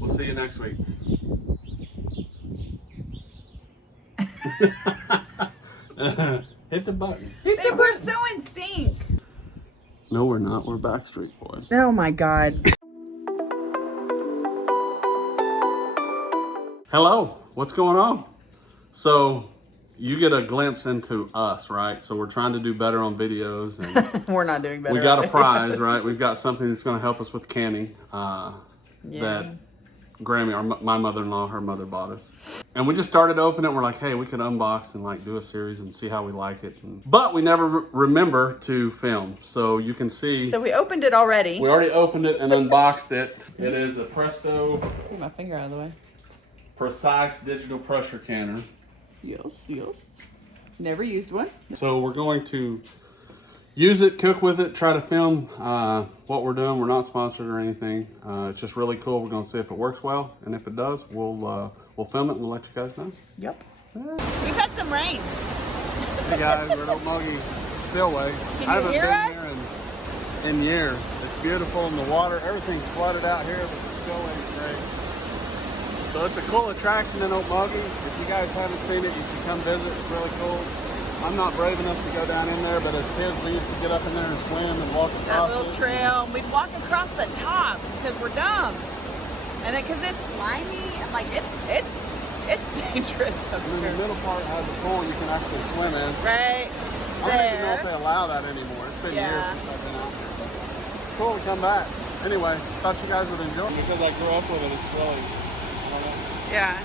We'll see you next week. Hit the button. Babe, we're so in sync. No, we're not. We're Backstreet Boys. Oh my God. Hello, what's going on? So you get a glimpse into us, right? So we're trying to do better on videos, and We're not doing better. we got a prize, right? We've got something that's going to help us with canning that Grammy, my mother-in-law, her mother bought us. And we just started opening it. We're like, hey, we could unbox and like do a series and see how we like it. But we never remember to film. So you can see. So we opened it already. We already opened it and unboxed it. It is a Presto. Get my finger out of the way. Precise digital pressure canner. Yes, yes. Never used one. So we're going to use it, cook with it, try to film what we're doing. We're not sponsored or anything. It's just really cool. We're going to see if it works well, and if it does, we'll film it and we'll let you guys know. Yep. We've had some rain. Hey guys, we're at Okmulgee Spillway. Can I haven't you hear been us? here in years. It's beautiful, and the water, everything's flooded out here, but the spillway is great. So it's a cool attraction in Okmulgee. If you guys haven't seen it, you should come visit. It's really cool. I'm not brave enough to go down in there, but as kids, we used to get up in there and swim and walk That across little it. trail. We'd walk across the top because we're dumb. And then because it's slimy and like it's dangerous up And then here. the middle part has a pool you can actually swim in. Right I don't even know if there. they allow that anymore. It's been years Yeah. since I've been out there. It's cool to come back. Anyway, thought you guys would enjoy it. Because I grew up with it, it's really, I don't know. Yeah,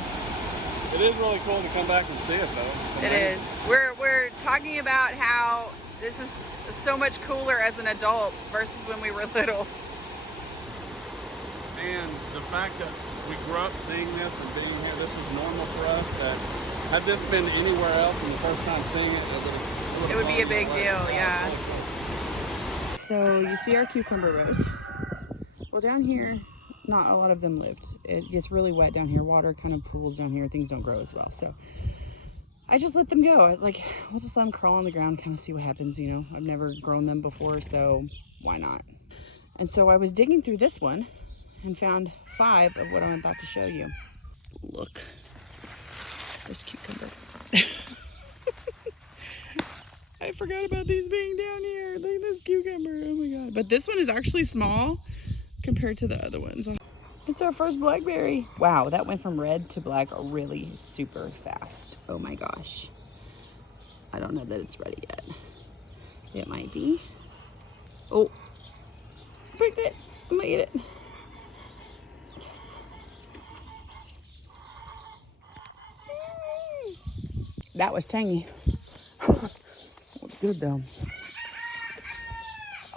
It is really cool to come back and see it though. it is. We're talking about how this is so much cooler as an adult versus when we were little. And the fact that we grew up seeing this and being here, this is normal for us. That had this been anywhere else and the first time seeing it, It would be a big deal, yeah. So you see our cucumber rows. Well, down here, not a lot of them lived. It gets really wet down here. Water kind of pools down here. Things don't grow as well. So I just let them go. I was like, we'll just let them crawl on the ground, kind of see what happens. You know, I've never grown them before, so why not? And so I was digging through this one and found 5 of what I'm about to show you. Look, there's cucumber. I forgot about these being down here. Look at this cucumber. Oh my God. But this one is actually small compared to the other ones. It's our first blackberry. Wow, that went from red to black really super fast. Oh my gosh. I don't know that it's ready yet. It might be. Oh, picked it. I'm gonna eat it. Yes. That was tangy. It was good though.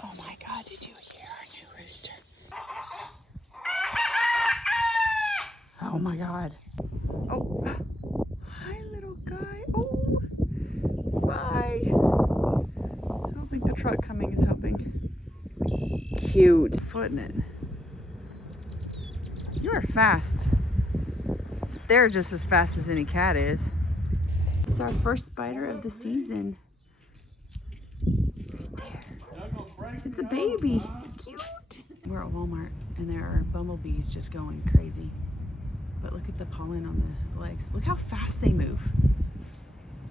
Oh my God, did you hear our new rooster? Oh my God. Oh, hi little guy. Oh, bye. I don't think the truck coming is helping. Cute. Footing it. You are fast. They're just as fast as any cat is. It's our first spider of the season. Right there. It's a baby. Cute. We're at Walmart and there are bumblebees just going crazy. But look at the pollen on the legs. Look how fast they move.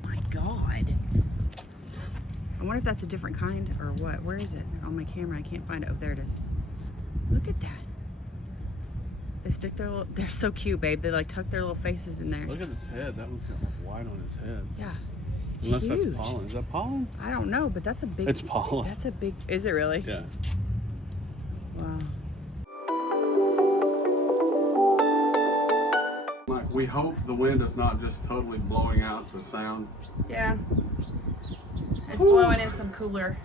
Oh my God. I wonder if that's a different kind or what. Where is it? On my camera, I can't find it. Oh, there it is. Look at that. They stick their little, they're so cute, babe. They like tuck their little faces in there. Look at its head. That one's got white on its head. Yeah. It's Unless huge. that's pollen. Is that pollen? I don't know, but that's a big. It's pollen. That's a big. Is it really? Yeah. Wow. Like, we hope the wind is not just totally blowing out the sound. Yeah. It's blowing in some cooler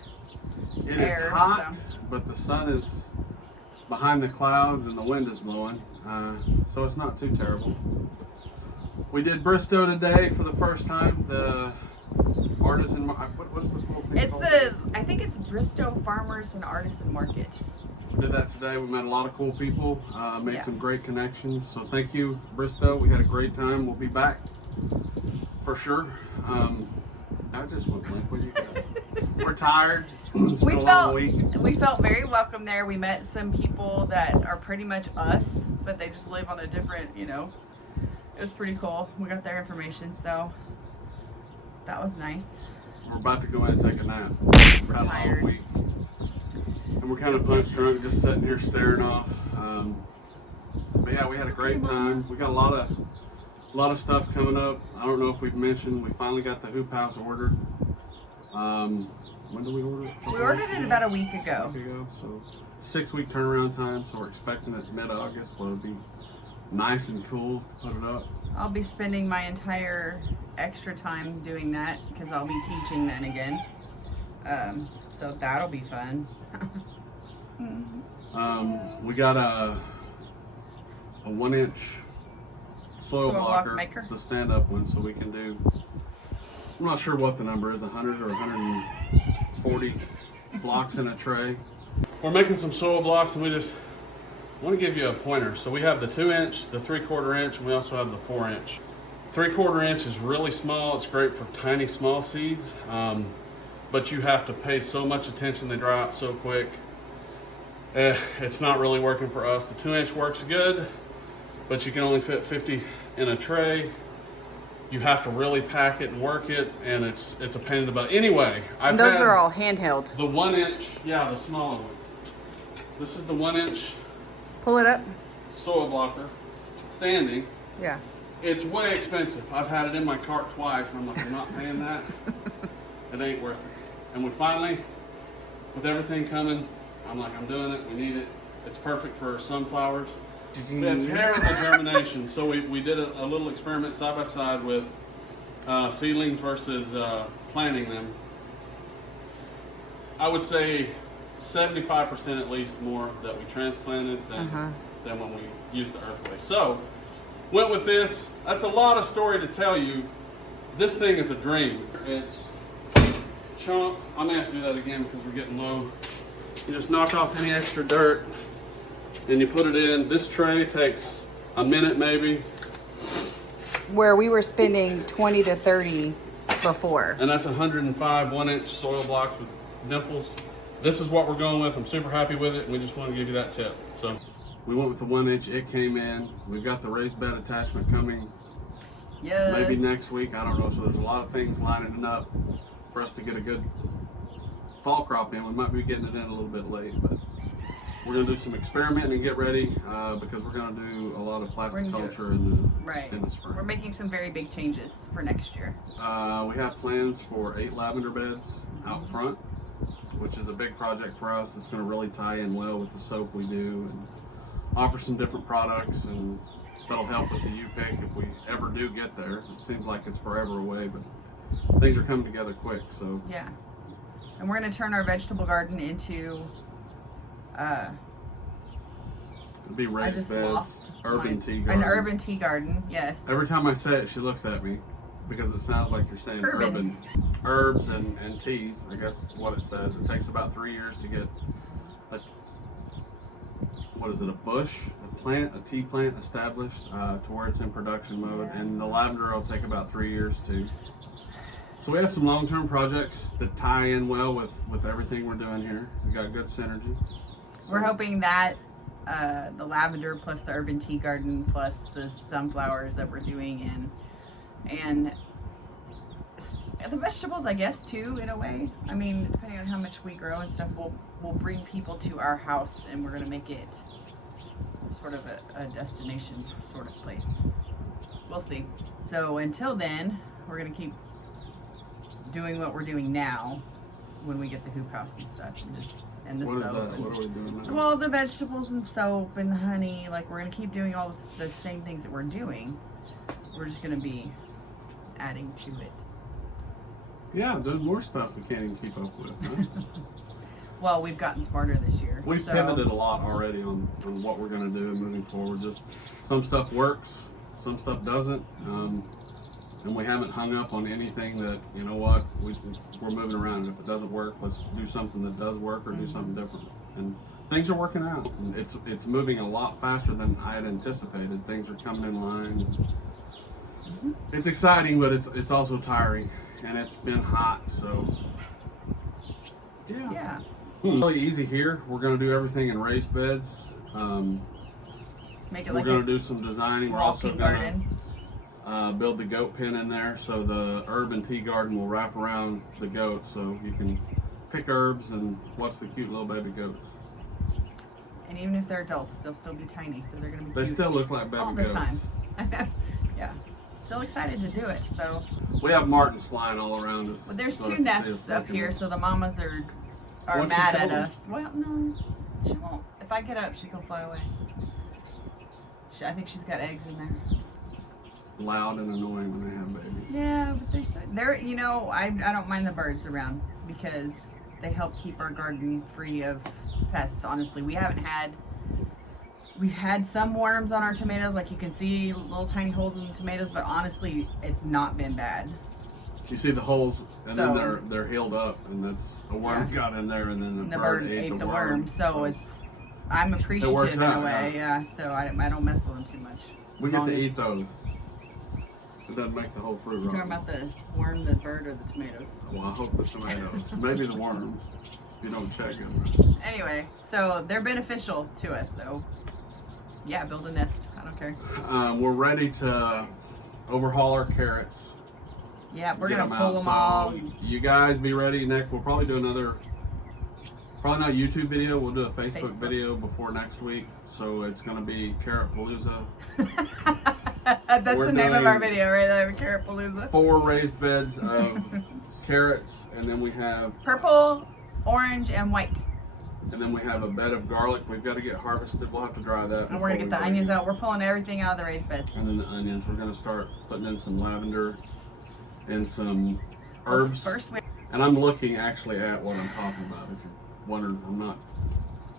It is air, hot, so. but the sun is behind the clouds and the wind is blowing, so it's not too terrible. We did Bristow today for the first time. The artisan, what's the full thing It's called? I think it's Bristow Farmers and Artisan Market. We did that today. We met a lot of cool people, made Yeah. some great connections. So thank you, Bristow. We had a great time. We'll be back for sure. I just went blank. What do you got? We're tired. It's been a long week. We felt very welcome there. We met some people that are pretty much us, but they just live on a different, you know. It was pretty cool. We got their information, so that was nice. We're about to go in and take a nap. We're had a tired. long week. And we're kind of punch drunk, just sitting here staring off. But yeah, we had a great time. We got a lot of stuff coming up. I don't know if we've mentioned, we finally got the hoop house ordered. When did we order it? We ordered it about a week ago. So 6-week turnaround time. So we're expecting it mid-August. Well, it'll be nice and cool to put it up. I'll be spending my entire extra time doing that because I'll be teaching then again. So that'll be fun. We got a 1-inch soil blocker, maker, the stand-up one, so we can do. I'm not sure what the number is, 100 or 140 blocks in a tray. We're making some soil blocks, and we just want to give you a pointer. So we have the 2-inch, the 3/4 inch, and we also have the 4-inch. 3/4 inch is really small. It's great for tiny, small seeds, but you have to pay so much attention. They dry out so quick. It's not really working for us. The 2-inch works good, but you can only fit 50 in a tray. You have to really pack it and work it, and it's a pain in the butt. Anyway, those are all handheld. The 1-inch, yeah, the smaller ones. This is the 1-inch Pull it up. soil blocker, standing. Yeah. It's way expensive. I've had it in my cart twice, and I'm like, I'm not paying that. It ain't worth it. And we finally, with everything coming, I'm like, I'm doing it. We need it. It's perfect for sunflowers. We had terrible germination, so we did a little experiment side by side with seedlings versus planting them. I would say 75% at least more that we transplanted than when we used the earthway. So went with this. That's a lot of story to tell you. This thing is a dream. It's chunk. I may have to do that again because we're getting low. You just knock off any extra dirt and you put it in. This tray takes a minute maybe. Where we were spending 20 to 30 before. And that's 105 1-inch soil blocks with dimples. This is what we're going with. I'm super happy with it. We just want to give you that tip. So we went with the 1-inch. It came in. We've got the raised bed attachment coming. Yes. Maybe next week. I don't know. So there's a lot of things lining up for us to get a good fall crop in. We might be getting it in a little bit late, but we're going to do some experimenting and get ready because we're going to do a lot of plastic culture in the spring. We're making some very big changes for next year. We have plans for 8 lavender beds out front, which is a big project for us. It's going to really tie in well with the soap we do and offer some different products, and that'll help with the U-pick if we ever do get there. It seems like it's forever away, but things are coming together quick. So yeah, and we're going to turn our vegetable garden into it'll be raised beds, urban tea garden. An urban tea garden, yes. Every time I say it, she looks at me because it sounds like you're saying urban. Herbs and teas, I guess what it says. It takes about 3 years to get a bush, a plant, a tea plant established to where it's in production mode. Yeah. And the lavender will take about 3 years too. So we have some long-term projects that tie in well with everything we're doing here. We got good synergy. So we're hoping that the lavender plus the urban tea garden plus the sunflowers that we're doing and the vegetables, I guess, too, in a way. I mean, depending on how much we grow and stuff, we'll bring people to our house, and we're going to make it sort of a destination sort of place. We'll see. So until then, we're going to keep doing what we're doing now when we get the hoop house and stuff, and the what soap. Is that? What are we doing now? Well, the vegetables and soap and the honey, like, we're going to keep doing all the same things that we're doing. We're just going to be adding to it. Yeah, doing more stuff we can't even keep up with. Huh? Well, we've gotten smarter this year. We've pivoted a lot already on what we're going to do moving forward. Just some stuff works, some stuff doesn't, and we haven't hung up on anything that, you know what, we're moving around. If it doesn't work, let's do something that does work or do something different. And things are working out. And it's moving a lot faster than I had anticipated. Things are coming in line. It's exciting, but it's also tiring. And it's been hot, so Yeah. It's really easy here. We're going to do everything in raised beds. Make it We're like going a to do some designing. We're also walking going garden. to build the goat pen in there, so the herb and tea garden will wrap around the goats, so you can pick herbs and watch the cute little baby goats. And even if they're adults, they'll still be tiny, so they're gonna be They cute still look like baby all the goats. time. Yeah. Still excited to do it. So We have martins flying all around us. well, there's so if two you see nests us up looking here, at- so the mamas are Why don't you mad show at them? us. Well, no, she won't. If I get up, she's gonna fly away. I think she's got eggs in there. Loud and annoying when they have babies. Yeah, but they're you know, I don't mind the birds around because they help keep our garden free of pests. Honestly, we've had some worms on our tomatoes, like you can see little tiny holes in the tomatoes, but honestly, it's not been bad. You see the holes, and So- then they're healed up, and that's a worm Yeah. got in there, and then And the the bird bird ate the worm, so I'm works appreciative in out, a way, yeah. So I don't mess with them too much. we As get long to as- eat those. It doesn't make the whole fruit You're rotten. talking about the worm, the bird, or the tomatoes? Well, I hope the tomatoes. Maybe the worms. If you don't check them. Anyway, so they're beneficial to us. So yeah, build a nest. I don't care. We're ready to overhaul our carrots. Yeah, we're Get gonna 'em pull out. them So all. you guys be ready next. We'll probably do another, probably not YouTube video. We'll do a Facebook video before next week. So it's gonna be Carrot Palooza. That's We're the name of our doing- video, right there, Carrot Palooza. 4 raised beds of carrots, and then we have Purple, orange, and white. a bed of garlic. We've got to get harvested. We'll have to dry that. And we're gonna get the onions out. We're pulling everything out of the raised beds. And then the onions. We're gonna start putting in some lavender and some herbs. First, And I'm looking actually at what I'm talking about. If you're wondering, I'm not.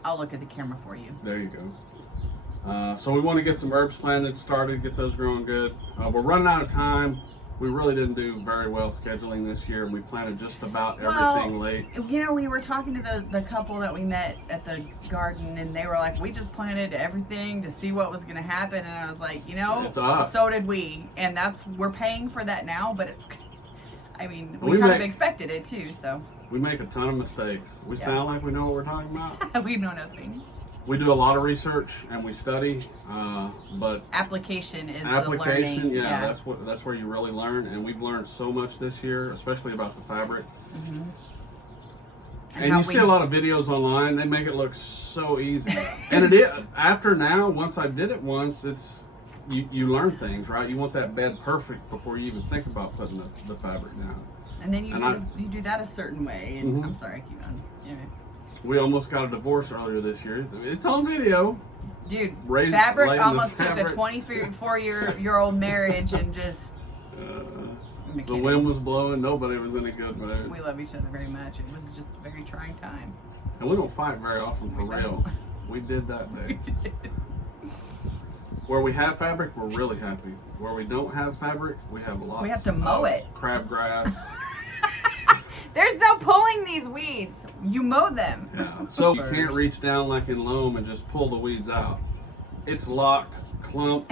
I'll look at the camera for you. There you go. So we want to get some herbs planted, started, get those growing good. We're running out of time. We really didn't do very well scheduling this year. We planted just about everything late. You know, we were talking to the couple that we met at the garden, and they were like, we just planted everything to see what was going to happen. And I was like, you know, It's us. so did we. And we're paying for that now, but it's, I mean, we We kind of make- expected it too, so. We make a ton of mistakes. We Yeah. sound like we know what we're talking about. We know nothing. We do a lot of research and we study, but Application is application, the learning. yeah, that's where you really learn. And we've learned so much this year, especially about the fabric. Mm-hmm. And you see a lot of videos online. They make it look so easy, and it is. After now, once I did it once, it's you learn things, right? You want that bed perfect before you even think about putting the fabric down. And then you And do that a certain way. And Mhm. I'm sorry, keep on. Anyway. We almost got a divorce earlier this year. It's on video. Dude, laying fabric the almost took a fabric. 24-year-old marriage and just. I'm The kidding. wind was blowing. Nobody was in a good mood. We love each other very much. It was just a very trying time. And we don't fight very often for We real. We did that day. Where we have fabric, we're really happy. Where we don't have fabric, we have lots. We have to mow of it. Crabgrass. There's no pulling these weeds. You mow them. Yeah. So you can't reach down like in loam and just pull the weeds out. It's locked, clumped.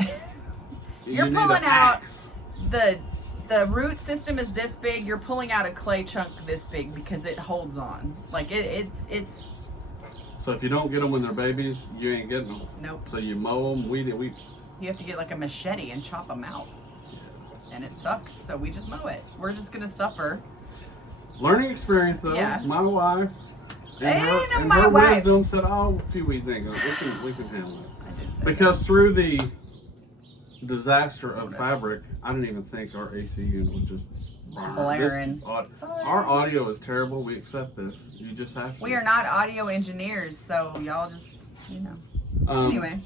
You're You need pulling an out- axe. The root system is this big. You're pulling out a clay chunk this big because it holds on. Like it's So if you don't get them when they're babies, you ain't getting them. nope. So you mow them, weed it. You have to get like a machete and chop them out. And it sucks. So we just mow it. We're just gonna suffer. Learning experience though. Yeah. My wife. Ain't And my her wife. wisdom said, "Oh, a few weeds ain't gonna. We can handle it." I did say Because through the disaster of fabric, I didn't even think our AC unit was just Blaring. Our audio is terrible. We accept this. You just have to. we are not audio engineers, so y'all just Anyway,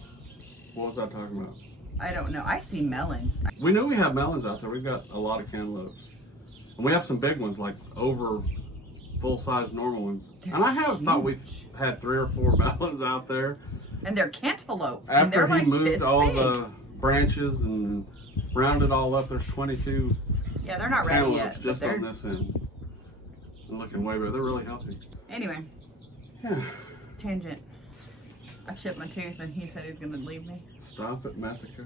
What was I talking about? I don't know. I see melons. We knew we have melons out there. We've got a lot of cantaloupes. And we have some big ones, like over full-size normal ones. They're and I have thought we've huge. had 3 or 4 melons out there. And they're cantaloupe. and After they're he like moved this all big. the branches and rounded all up, there's 22 Yeah, they're not ready cantaloupes yet. But just they're on this end. They're looking way better. They're really healthy. anyway. Yeah. It's a tangent. I chipped my tooth and he said he's gonna leave me. Stop it, Mathica.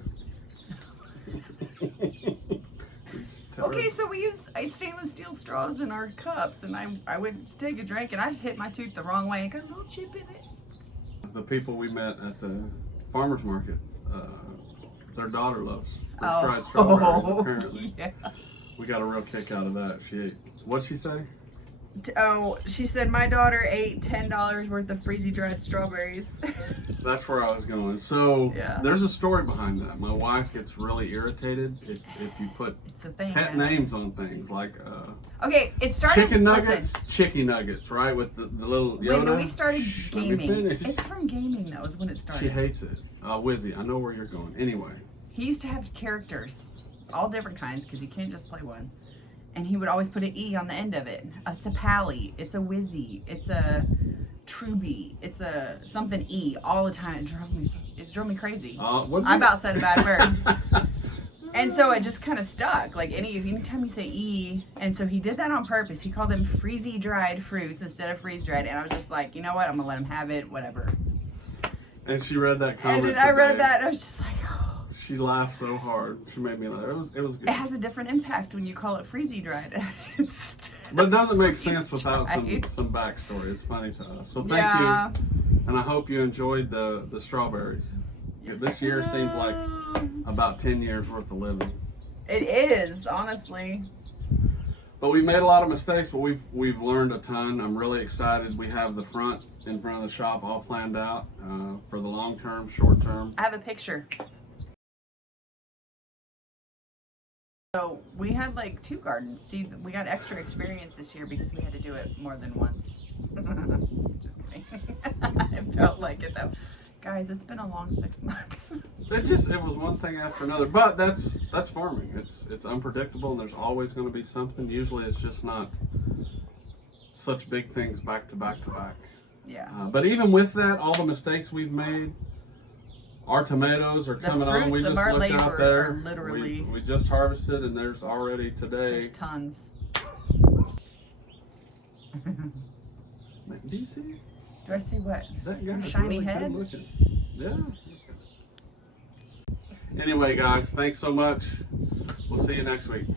It's Okay, so we use stainless steel straws in our cups, and I went to take a drink, and I just hit my tooth the wrong way and got a little chip in it. The people we met at the farmer's market, their daughter loves freeze-dried strawberries, apparently. Yeah. We got a real kick out of that. She ate, what'd she say? Oh, she said my daughter ate $10 worth of freezy-dried strawberries. That's where I was going. So Yeah. there's a story behind that. My wife gets really irritated if you put It's a thing, pet names on things like okay, it started. chicken nuggets, Listen, chicken nuggets, right? With the little Yoda. when we started Let me gaming, finish. it's from gaming though, is when it started. She hates it. Wizzy, I know where you're going. Anyway. He used to have characters, all different kinds, because you can't just play one. And he would always put an E on the end of it. It's a Pally, it's a Wizzy, it's a Truby, it's a something E all the time. It drove me crazy. I about said a bad word. And so it just kind of stuck. Like anytime you say E, and so he did that on purpose. He called them freezy dried fruits instead of freeze dried. And I was just like, you know what? I'm gonna let him have it, whatever. And she read that comment. And I read that, and I was just like, oh. She laughed so hard. She made me laugh. It was good. It has a different impact when you call it freezy dried. But it doesn't make sense without some backstory. It's funny to us. So thank you. And I hope you enjoyed the strawberries. This year seems like about 10 years worth of living. It is, honestly. But we made a lot of mistakes, but we've learned a ton. I'm really excited. We have the front in front of the shop all planned out for the long term, short term. I have a picture. So we had like 2 gardens. See, we got extra experience this year because we had to do it more than once. Just kidding. It felt like it though. Guys, it's been a long 6 months. It was one thing after another. But that's farming. It's unpredictable, and there's always going to be something. Usually it's just not such big things back to back to back. Yeah. But even with that, all the mistakes we've made, our tomatoes are coming on. We just looked out there. Literally. We just harvested, and there's already today. There's tons. Do you see? Do I see what? That guy shiny really head? looking. Yeah. Anyway, guys, thanks so much. We'll see you next week.